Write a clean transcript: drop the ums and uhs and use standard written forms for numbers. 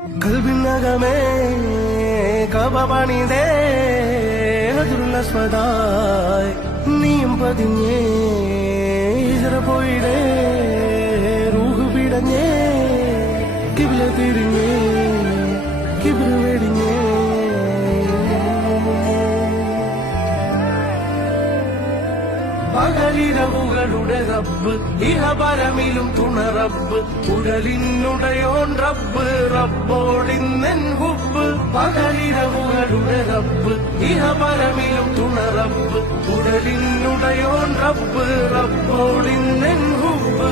കൽബിനകമേ കബപണിതേ ഹജറുൽ നീയും പതിഞ്ഞേ ഹിജറ പോയിടേ റൂഹ് പിടഞ്ഞേ കിബില തിരിഞ്ഞേ കിബിറ് വെടിഞ്ഞേ പകലിരവുകളുടെ റബ്ബ് ഇഹപരമിലും തുണ റബ്ബ് ഉടലിനുടയോൻ റബ്ബ് റബ്ബോടിന്നെൻ ഹുബ്ബ് പകലിരവുകളുടെ റബ്ബ് ഇഹപരമിലും തുണ റബ്ബ് ഉടലിനുടയോൻ റബ്ബ് റബ്ബോടിന്നെൻ ഹുബ്ബ്